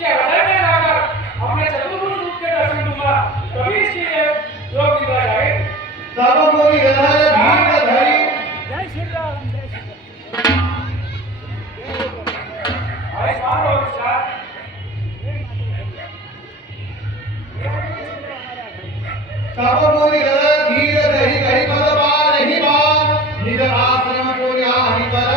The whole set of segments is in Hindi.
इसके हृदय में लाकर अपने चतुर्भुज रूप के दर्शन दूंगा, तभी इसकी योग दिखा जाए। तब मोरी हृदय धीर धरी जय श्री राम, जय श्री राम। आयुष्मान हो विचार। तब मोरी हृदय धीर धरी कही पद पार ही बार निज आश्रम पुराहि पर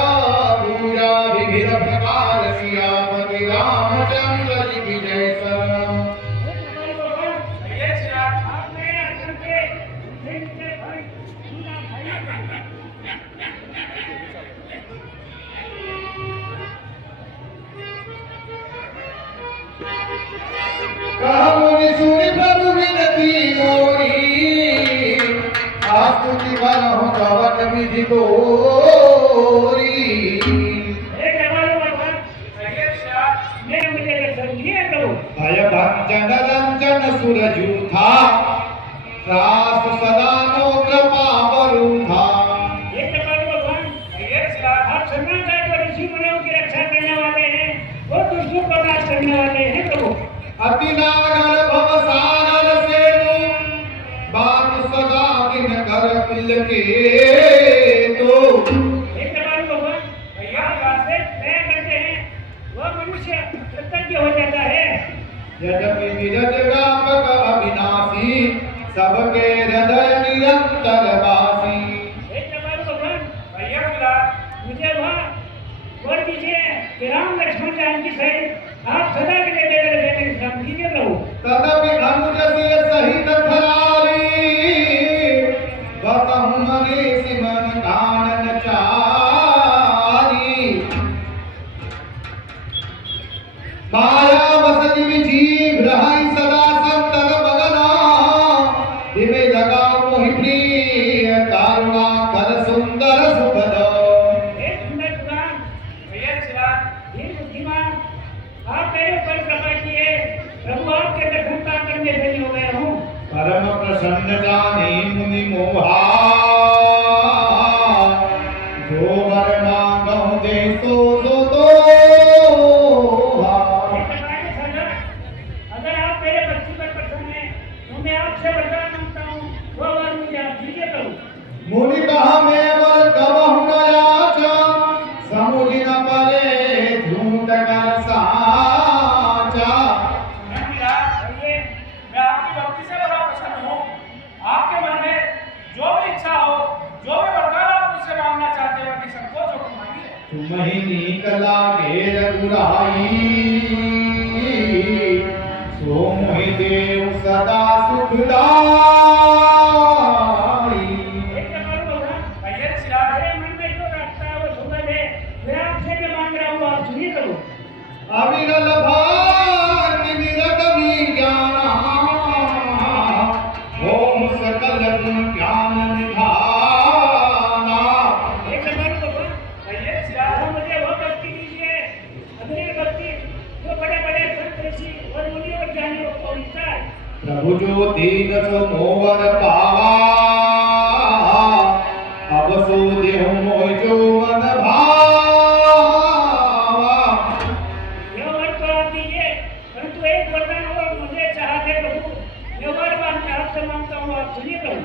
पूजा विविध प्रकार सियापति रामचंद्र जी की जय शरण। कह मुनि सुनि प्रभु विनती मोरी आस्तुति करहु कवन विधि तोरी। भय भंजन रंजन सुर जूथा रास सदा नो कृपा बरूथा। आप शरणागत और ऋषि मुनियों की रक्षा करने वाले हैं, वो दुष्टों को नाश करने वाले हैं प्रभु। अति नागर भव सागर से बात सदा दिन कर पिल के तो। एक बार भगवान भैया से तय करते हैं, वह मनुष्य कृतज्ञ हो जाता है। यद्यपि विरज व्यापक अविनाशी सबके हृदय निरंतर वासी। एक बार भगवान भैया मुझे वह वर दीजिए कि राम लक्ष्मण जानकी सहित आप सदा के लिए मेरे बेटे विश्राम कीजिए प्रभु। तदपि धनुज सिय सहित खरारी बसहु मनीषि मन कानन चारी। माया वस जिमि जीव रहै सदा संतन मगना दिवे लगाओ मोहि प्रिय करुणा कर सुंदर सुखद। आप मेरे ऊपर कृपा किए प्रभु, आपके दर्शन पाकर मैं धन्य हो गया हूँ। परम प्रसन्न जानी मुनि मोहा जो वर मांगहु दे सो अगर आप मेरे बच्ची पर प्रसन्न हैं तो मैं आपसे वरदान मांगता हूँ, वो वर मुझे आप दीजिए प्रभु। मुनि कहा मैं वर कबहु न याचा समुझि न परे झूठ कर साचा। मैं आपकी भक्ति से बड़ा प्रसन्न हूँ। आपके मन में जो भी इच्छा हो, जो भी वरदान आप मुझसे मांगना चाहते हो, कि संकोच हो मांगिए। तुम ही नीक लागे रघुराई सो मोहि देव सदा सुखदाई। अविरल भाग्य निरगमी ज्ञाना ओम सकल गुण ज्ञान निधाना। मुझे वो भक्ति दीजिए, अग्नि भक्ति जो बड़े बड़े संत ऋषि और मुनि और ज्ञानियों को मिलता है। प्रभु जो दीन सो मोवर पावा अब सो देहु मोहि जो मन भावा। यह वर तो आप दीजिए, परंतु एक वरदान और मुझे चाहते प्रभु, यह वर मैं आपसे मांगता हूँ, आप सुनिए प्रभु।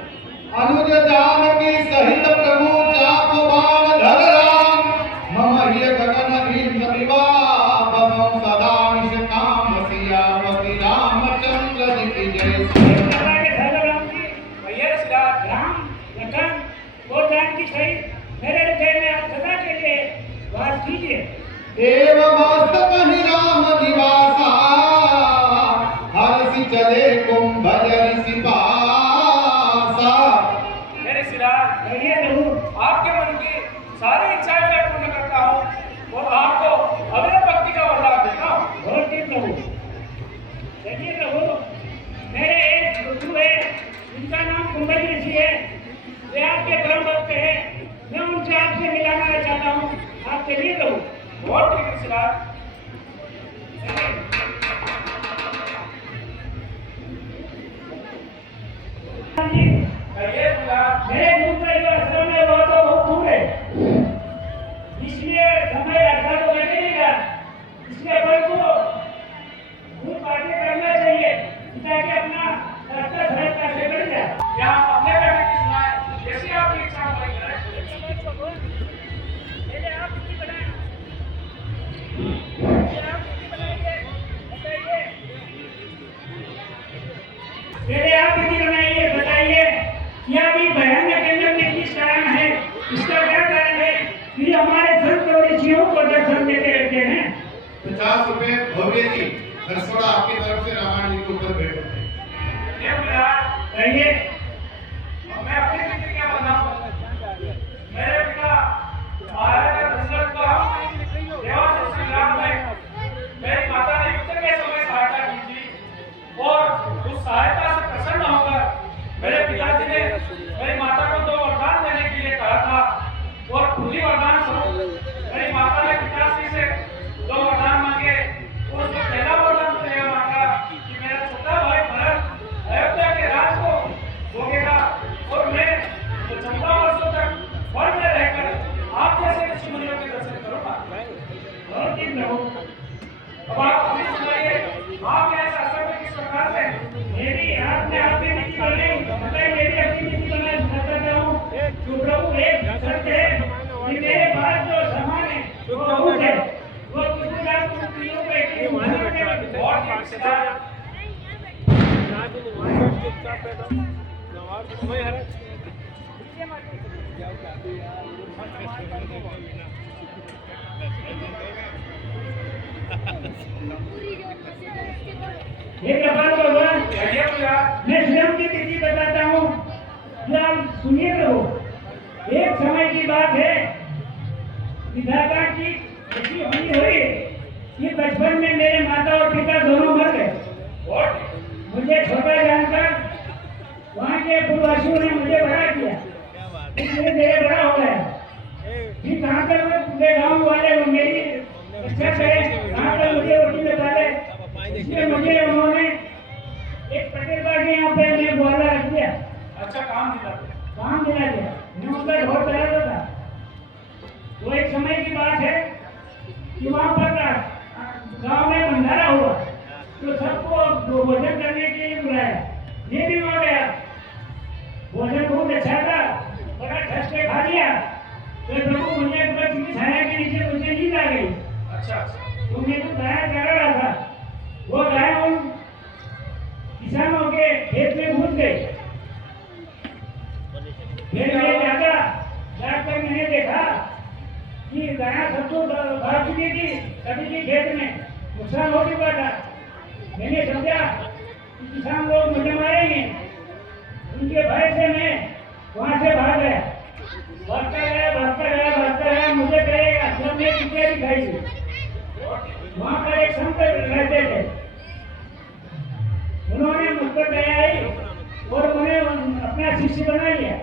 अनुज जानकी सहित प्रभु चाप बाण धर राम मम हिय गगन इंद्र विवाह बसौ सदा निश काम सियावति रामचंद्र जी की जय। राम लखन और जानकी सहित मेरे हृदय में आप सदा के लिए वास कीजिए। एव मस्तक ही राम निवासा हर्षि चले कुंभज ऋषि पासा। मेरे सिराज, कहिए प्रभु। आपके मन की सारी इच्छाएं मैं पूर्ण करता हूँ और आपको अविरल भक्ति का वरदान देता हूँ। बहुत ही प्रभु। देखिए प्रभु, मेरे एक गुरु है, उनका नाम कुंभज ऋषि है, वे आपके परम भक्त हैं, मैं उनसे आपसे मिलाना चाहता हूँ, आप चलिए प्रभु। बहुत ठीक है सिराज। में भव्य जी हर्षोड़ा आपकी तरफ से रामायण जी के ऊपर भेंट होते हैं। कहिए। मैं अपनी स्थिति क्या बताऊं? मेरे पिता महाराजा दशरथ का देवासुर संग्राम में मेरी माता ने युद्ध के समय सहायता की थी और उस सहायता से प्रसन्न होकर मेरे पिताजी ने मेरी माता को 2 वरदान देने के लिए कहा था और खुली वरदान स्वरूप मेरी माता ने पिताश्री से 2 वरदान मांगे। उसमें पहला वरदान तो यह मांगा कि मेरा छोटा भाई भरत अयोध्या के राज को भोगेगा और मैं 14 वर्षों तक वन में रहकर आप जैसे ऋषि मुनियों के दर्शन करूंगा। बहुत ही प्रभु। अब आप अपनी सुनाइए, आप यह शासन में किस प्रकार से? मेरी आपने आपकी नीति बनाई, बताइए मेरी अपनी नीति बनाई, बताता हूँ। जो प्रभु एक शर्त है कि मेरे पास जो सामान है वो बहुत है, वो कुछ ना कुछ तीनों पे एक ही मानव के और ठीक से था। ये कपाल भगवान कहिए भैया। मैं स्वयं की तिथि बताता हूँ, जो आप सुनिए प्रभु। एक समय की बात है, विधाता की ऐसी होनी हुई कि बचपन में मेरे माता और पिता दोनों मर गए और मुझे छोटा जानकर वहाँ के पूर्वजों ने मुझे बड़ा किया, इसलिए मेरे बड़ा हो गया। फिर कहाँ तक मैं पूरे गाँव वाले मेरी अच्छा करें, कहाँ तक मुझे रोटी में डाले, इसलिए मुझे उन्होंने एक पटेल के यहाँ पे मैं ग्वाला रख दिया। अच्छा काम दिला। काम दिला दिया, मैं उनका ढोल बजाता था। वो एक समय की बात है कि वहाँ पर गांव में भंडारा हुआ तो सबको भोजन करने के लिए बुलाया। मैं भी वहाँ गया, भोजन बहुत अच्छा था, बड़ा ठस के खा लिया। तो प्रभु मुझे बस की छाया के नीचे मुझे नींद आ गई। अच्छा तो मैं तो गाय चरा रहा था, वो गाय उन किसानों के खेत में घुस गई। फिर मैं जाकर मैंने देखा कि गाय सबको भाग चुकी थी, सभी के खेत में नुकसान हो चुका था। मैंने समझा कि किसान लोग मुझे मारेंगे, उनके भय से मैं वहां से भाग गया। भागता गया, मुझे कहेगा सब ने टिकिया दिखाई थी। वहां पर एक संत रहते थे, उन्होंने मुझ पर दया आई और उन्हें अपना शिष्य बना लिया।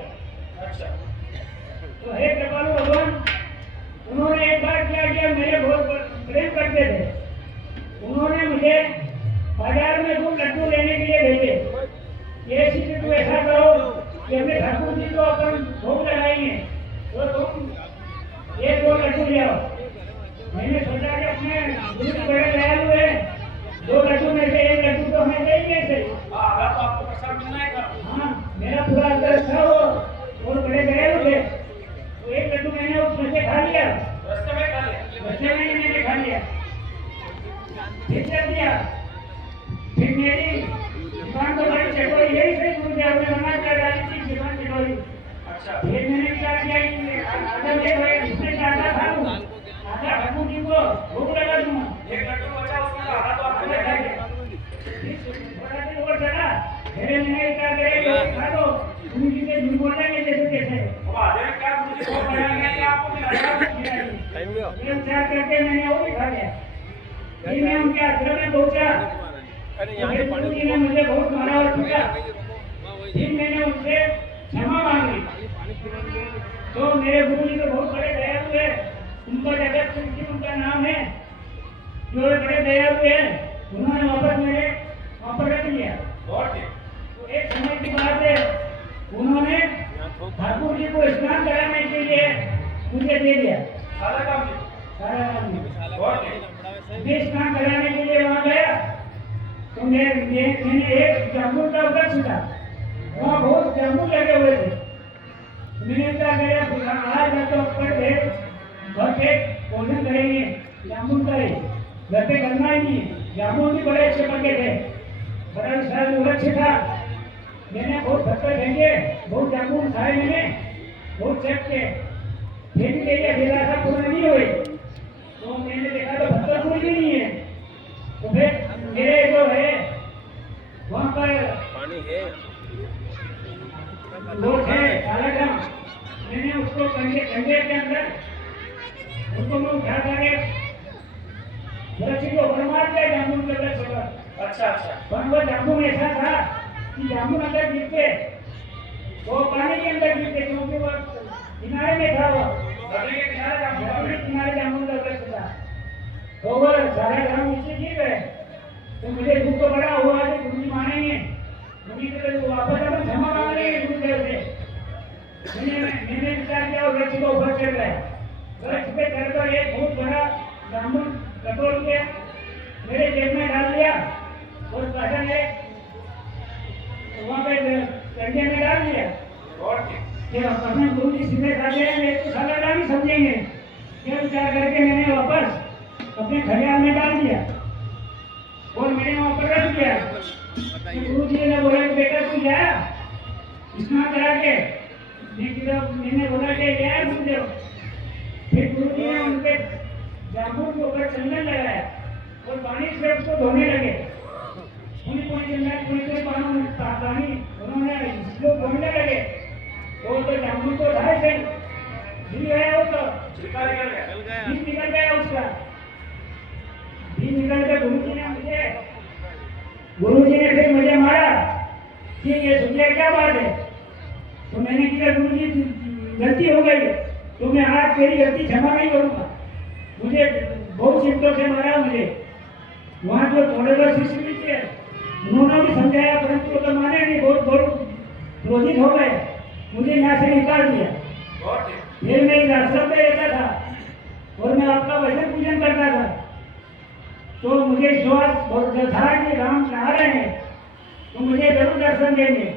अच्छा। तो हे कृपालु भगवान, उन्होंने एक बार क्या किया, मेरे बहुत प्रेम करते थे। उन्होंने मुझे बाजार में 2 लड्डू लेने के लिए भेजे। ये शिष्य तू ऐसा करो कि अपने ठाकुर जी को अपन भोग लगाएंगे तो तुम 1-2 लड्डू ले आओ। मैंने सोचा कि अपने गुरु बड़े दयालु है, 2 लड्डू में से 1 लड्डू तो हमें देंगे से। आधा तो आपको प्रसाद मिलना है का? हाँ, मेरा पूरा अंदर था वो और बड़े दयालु थे। तो 1 लड्डू मैंने उसमें से खा लिया, रास्ते में खा लिया। बच्चे मैंने खा लिया, फिर चल दिया। फिर मेरी दुकान तो बड़ी चटोरी, यही से दूर जा मैं मना कर डाली थी दुकान चटोरी। अच्छा। फिर मैंने विचार किया कि आधा ले इसमें से आधा खा लूँ, आधा ठाकुर जी को भूख लगा दूंगा। 1 लड्डू बचा, उसमें से आधा तो आपको ले जाएंगे। बड़ा दिन और चला, फिर मैंने विचार किया कि खा लो, उनकी से झूठ बोलेंगे जैसे कैसे। अब आधे में क्या मुझे भोग लगाएंगे कि आपको मिलाएगा? ये विचार करके मैंने वो भी खा लिया। फिर मैं उनके आश्रम में पहुंचा, फिर गुरु जी ने मुझे बहुत मारा और पीटा। फिर मैंने उनसे क्षमा मांगी। तो मेरे गुरु जी तो बहुत बड़े दयालु है, उनका जगत सिंह जी उनका नाम है, जो बड़े दयालु है। उन्होंने वापस मेरे वहाँ पर रख लिया। बहुत ठीक। तो एक समय की बात है, उन्होंने ठाकुर जी को स्नान कराने के लिए मुझे दे दिया। सारा काम जी। सारा काम जी। बहुत ठीक। मैं स्नान कराने के लिए वहाँ गया तो मैंने एक जामुन का वृक्ष था, वहाँ बहुत जामुन लगे हुए थे। मैंने क्या किया, आज मैं तो ऊपर घर पे भोजन करेंगे, जामुन का ही घर पे करना ही नहीं है। जामुन भी बड़े अच्छे पके थे, बड़ा विशाल वृक्ष था। मैंने बहुत पत्थर फेंके, बहुत जामुन खाए मैंने, बहुत चेक के फिर भी मेरी अभिलाषा पूर्ण नहीं हुई। तो मैंने देखा तो पत्थर कोई भी नहीं है, वृक्ष को परमार के जामुन के वृक्ष पर। अच्छा अच्छा पर वो जामुन ऐसा था कि जामुन अंदर गिरते वो पानी के अंदर गिरते क्योंकि वो किनारे में था वो नदी के किनारे जामुन का नदी के पेड़। किनारे जामुन का वृक्ष था। तो वो सारा गाँव नीचे गिर गए। तो मुझे दुख तो बड़ा हुआ कि गुरुजी मानेंगे मुझे तो वापस अब क्षमा मांग रहे हैं गुरुदेव से। मैंने विचार किया और वृक्ष को ऊपर चढ़ गए। वृक्ष पे चढ़कर एक बहुत बड़ा जामुन कटोर के मेरे जेब में डाल दिया और पासन एक वहाँ पे कंधे में डाल दिया। और क्या? कि अपने गुरु जी सीधे खाते हैं मेरे को साला डाल समझेंगे। ये विचार करके मैंने वापस अपने खलियान में डाल दिया और मैंने वहाँ पर रख दिया। गुरु जी ने बोला कि बेटा तू जा स्नान करा के मैंने बोला कि यार गुरुदेव। फिर गुरु जी ने उनके जामुन के ऊपर चंदन लगाया और पानी से उसको धोने लगे। पानी उन्होंने इसको धोने लगे तो जामुन को ढाई से गिर गया। वो तो छिलका निकल गया। बीज निकल गया उसका। बीज निकल के गुरु जी ने फिर मुझे मारा कि ये सुनिए क्या बात है। तो मैंने कहा गुरु जी गलती हो गई तो मैं आज तेरी गलती क्षमा नहीं करूंगा। मुझे बहुत चिंतों से मारा मुझे। वहाँ जो थोड़े बहुत शिष्य भी थे उन्होंने भी समझाया परंतु वो तो माने नहीं। बहुत क्रोधित हो गए। मुझे यहाँ से निकाल दिया। और क्या? फिर मैं इस आश्रम में रहता था और मैं आपका भजन पूजन करता था। तो मुझे विश्वास था कि राम आ रहे हैं तो मुझे जरूर दर्शन देंगे।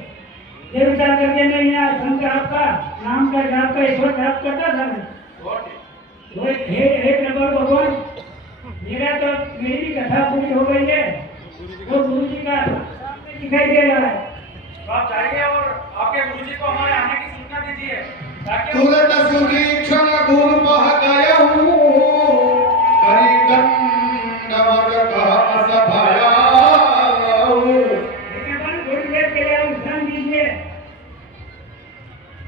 ये विचार करके मैं यहाँ आश्रम का आपका नाम का जाप का ईश्वर जाप करता था मैं। और क्या? तो हे प्रभु भगवान मेरा तो मेरी भी कथा पूरी हो गई है और गुरु जी का सामने दिखाई दे रहा है। तो आप जाइए और आपके गुरुजी को हमारे आने की सूचना दीजिए ताकि हम- तुरत सुदीक्षण गुरु पह गयहु करि दंडवत कहस भयाउ। थोड़ी देर के लिए आप विश्राम दीजिए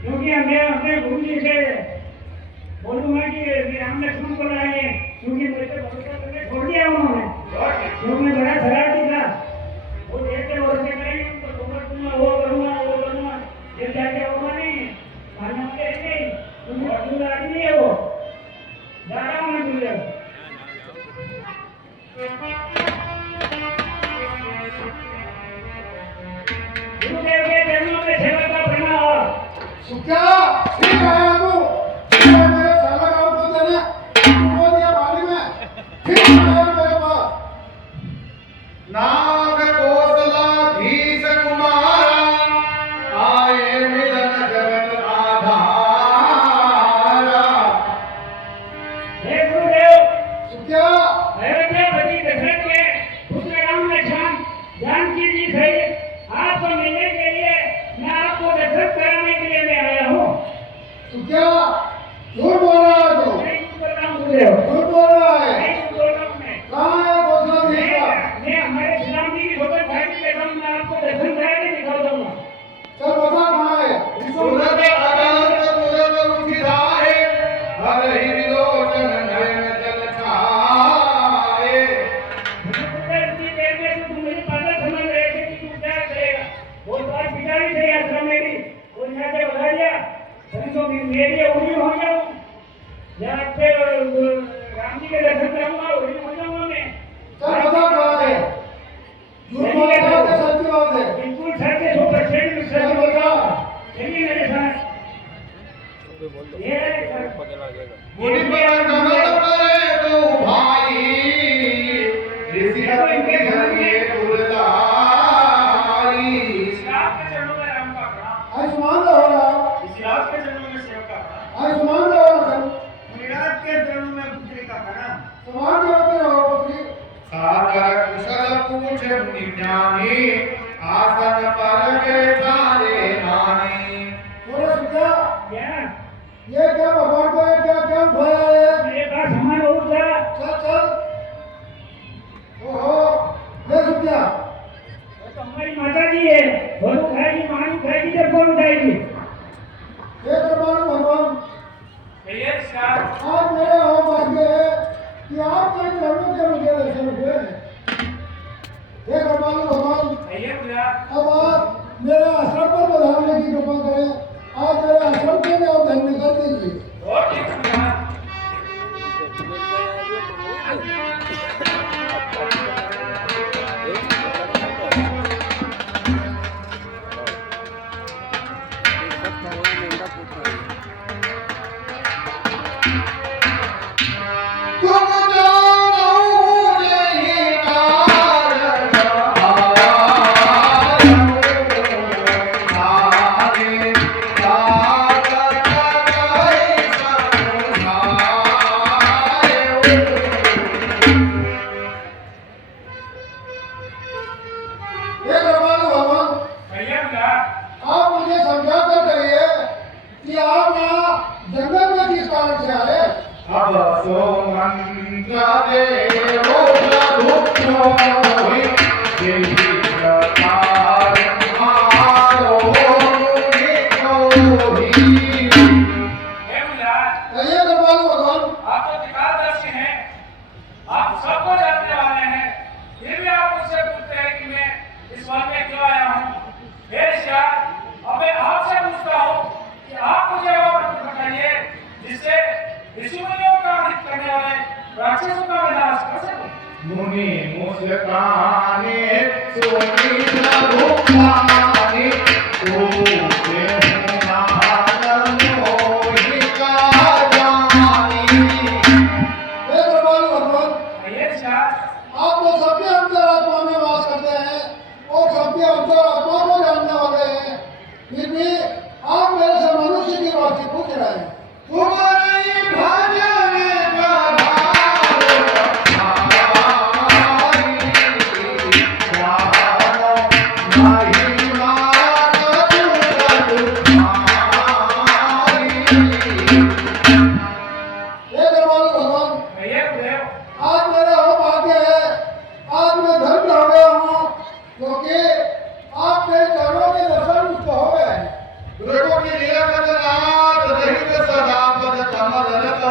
क्योंकि हमें अपने गुरु जी से बोलूंगा कि राम लक्ष्मण को लाए क्योंकि मुझे भरोसा करके छोड़ दिया उन्होंने। और क्या? जो मैं बड़ा शरारती था वो देखते भरोसे करेंगे उनको वो करूंगा फिर जाके होगा नहीं मानव के नहीं तुम अर्जुन आदमी है वो जा रहा हूँ मैं तुझे। गुरुदेव के चरणों में सेवा का प्रणाम। सुख्या ठीक है तू मेरे साला गाँव को देना तुमको दिया मालूम है। ठीक है मेरे पास नाग कौशलाधीश कुमारा आए मिलन जगत आधारा। हे गुरुदेव सुख्या अयोध्यापति दशरथ के पुत्र राम लक्ष्मण जानकी जी सहित आपको मिलने के लिए मैं आपको दर्शन कराने के लिए मैं आया हूँ। सुख्या झूठ बोल रहा है तू। नहीं झूठ बोल रहा हूँ गुरुदेव। झूठ बोल रहा है। नहीं झूठ बोल रहा हूँ मैं। कहाँ है कौशलाधीश का? मैं हमारे श्री राम जी की फोटो खड़ा के देखा हूँ। मैं आपको दर्शन करा के दिखा दूंगा। चल बता कहाँ है? सूरत अगस्त तुरंत उठी धारे हर ही विलोचन नयन जल छाए। इतनी देर में तुम मुझे पागल समझ रहे थे कि तू क्या करेगा। बहुत बार पिता भी थे आश्रम में भी वो यहाँ से भगा दिया परंतु मेरी उड़ी हो गया हूँ। यहाँ पे राम जी के दर्शन करूंगा उड़ी हो जाऊंगा मैं। चल बता कहाँ है? झूठ बोल रहा है कि सच्ची बात है? बिल्कुल सच है 100% चल सच बता। चलिए मेरे साथ। ये मुनि पर कमल परे तो भाई ऋषि अपनी हरिये उरलाई। इस रात के चरणों में राम का प्रणाम। आयुष्मान रहो। इस रात के चरणों में सेवक का प्रणाम। आयुष्मान रहो। मुनिराज के चरणों में पुत्री का प्रणाम। समान करते रहो पुत्री। सागर कुशल पूछे मुनि ज्ञानी आसन पर बैठाले मानी। बोले सुख्या क्या ये क्या भगवान को क्या खोया है? मेरे पास सामान बहुत था। चल ओहो ये सुख्या वो तो हमारी माता जी है। वो तो खाएगी मानी खाएगी जब कौन उठाएगी। ये परमाणु भगवान कहिए इस रात आज मेरे हो भाग्य है कि आपके चरणों के मुझे दर्शन सुनी मुस्काने सुनी प्रभुपाने तूने नाम मोहिका जानी। हे भगवान भगवान, भैया साहब आप तो सबके अंतरात्मा में वास करते हैं और सबके अंतरात्मा को जानने वाले हैं, फिर भी आप मेरे से मनुष्य की बात पूछ रहे हैं। तुम्हारी भजन का भाव आई, जानो नहीं मानो तुम्हारी। हे भगवान भगवान, भैया देव आज मेरा वो भाग्य है, आज मैं धन्य हो गया हूँ, क्योंकि आपके चरणों के दर्शन मुझको हो गए हैं। रघुपति नीलकंठनाथ रहित सदा पद कमल रत,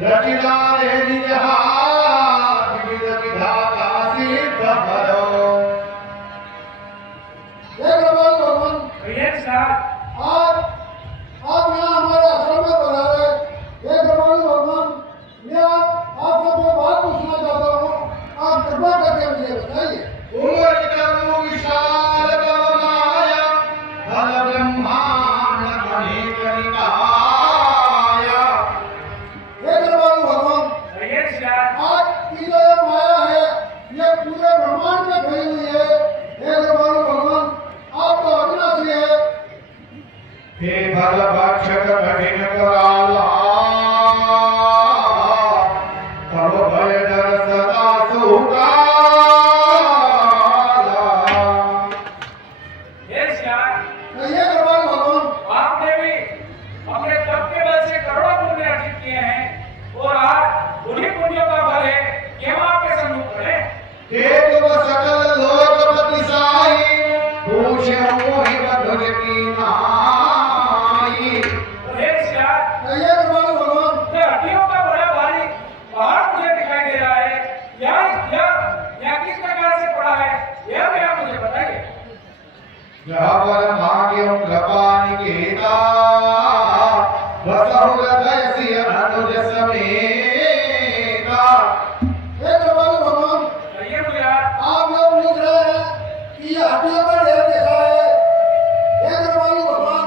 रचिता रे निज हाथ विविध विधाता सिद्ध भरो। हे भगवान भगवान, भैया साहब आज आप यहाँ हमारे आश्रम में पधारे। हे भगवान भगवान, मैं आपसे कोई बात पूछना चाहता हूँ, आप कृपा करके मुझे बताइए। उमर करु विशाल तव माया, फल ब्रह्मांड अनेक निकाया। हे भगवान भगवान, भैया साहब आज की जो ये माया है, ये पूरे ब्रह्मांड में फैली हुई है। हे भगवान भगवान, आप तो अविनाशी है। हे फल भक्षक कठिन कराला, तब भय डर सदा सुकाला। ये साहब हे भगवान भगवान, आपने भी अपने तप के बल से करोड़ों पुण्य अर्जित किए हैं और आज उन्हीं पुण्यों का फल है कि हम आपके सम्मुख खड़े हैं। हे तुम सकल लोकपति साई, पूछे मोहि मधुर की नाई। तो हे साहब हे भगवान भगवान, ये हड्डियों का बड़ा भारी पहाड़ मुझे दिखाई दे रहा है, यह किस प्रकार से पड़ा है, यह भी आप मुझे बताइए। यावर भाग्यं कृपानिकेता, वसहु हृदय सिय अनुज समेता। हे भगवान भगवान, कहिए मुझे आप आप लोग लिख रहे हैं कि ये हड्डियों का ढेर कैसा है। हे भगवान भगवान,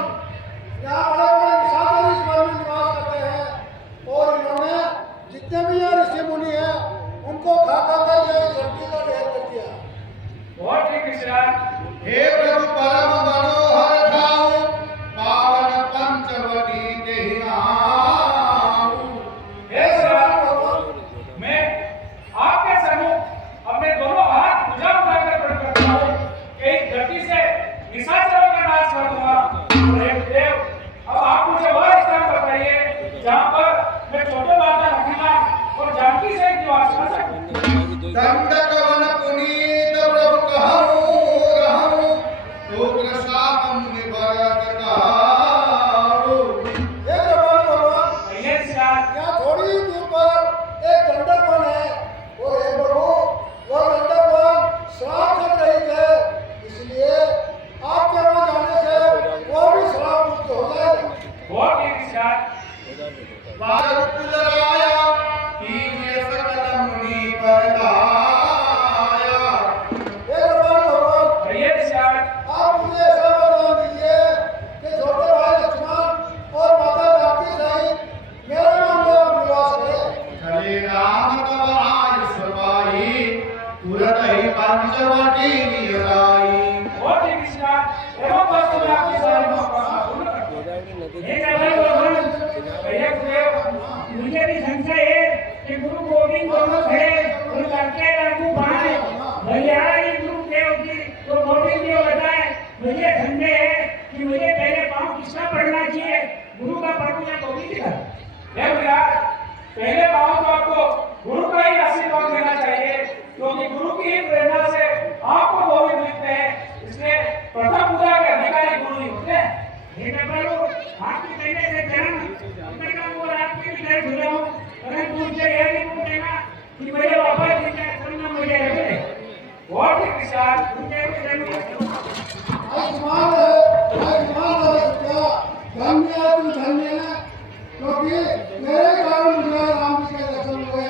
यहाँ बड़े बड़े निशाचर इस वन में निवास करते हैं और इन्होंने जितने भी यहाँ ऋषि मुनि हैं, उनको खा खा कर ये हड्डी का ढेर कर दिया। बहुत ठीक विश्राम। हे प्रभु परम मनोहर ठाऊ, पावन पंचवटी तेहि नाऊ। हे साहब मैं आपके सम्मुख अपने दोनों हाथ भुजा उठाकर प्रकट करता हूँ कि इस धरती से निशाचरों का नाश कर दूंगा। और हे देव अब आप मुझे वह स्थान बताइए जहाँ पर मैं छोटे माता लक्ष्मण और जानकी से निवास कर सकूं। दंडक वन पुनीत प्रभु कहूँ रहूँ, उग्र शाप मुनि भरत कहूँ। हे भगवान भगवान, कहिए साहब यहाँ थोड़ी ही दूर पर एक दंडक वन है और हे प्रभु, वह दंडक वन श्राप से रहित है, इसलिए आपके वहाँ जाने से वो भी श्राप मुक्त हो जाएगा। बहुत ठीक साहब। बालकुल राया, कीजिए सकल मुनि पर दाया। हे भगवान भगवान, कहिए साहब आप मुझे ऐसा वरदान दीजिए कि छोटे भाई लक्ष्मण और माता जानकी सहित मेरे मन में निवास रहे। खले राम तव आयुष पाई, तुरत ही पंचवटी निराई। बहुत ठीक साहब एवं बस मैं आपकी सारी मनोकामना पूर्ण करता हूँ। हे नारायण भगवान कहिए देव मुझे भी संशय है कि गुरु गोविंद दोनों थे और करके लागू पाए भैया ये गुरु देव की तो गोविंद जी बताए। मुझे संदेह है कि मुझे पहले पाँव किसका पढ़ना चाहिए, गुरु का पढ़ू या गोविंद का। हे भैया पहले पाँव तो आपको गुरु का ही आशीर्वाद देना चाहिए क्योंकि गुरु की ही प्रेरणा से आपको गोविंद मिलते हैं, इसलिए प्रथम पूजा के अधिकारी गुरु ही होते हैं। हे प्रभु आपकी पहले से चरण मैं कहूँ और आपकी भी नहीं भूला हूँ, परंतु मुझे यह नहीं पूछेगा कि मुझे वापस जिंदा करना मुझे रहे। बहुत ही विशाल मुझे भी जरूर आयुष्मान है, आयुष्मान है क्या? धन्य है तू धन्य है, क्योंकि मेरे कारण मुझे राम जी के दर्शन हुए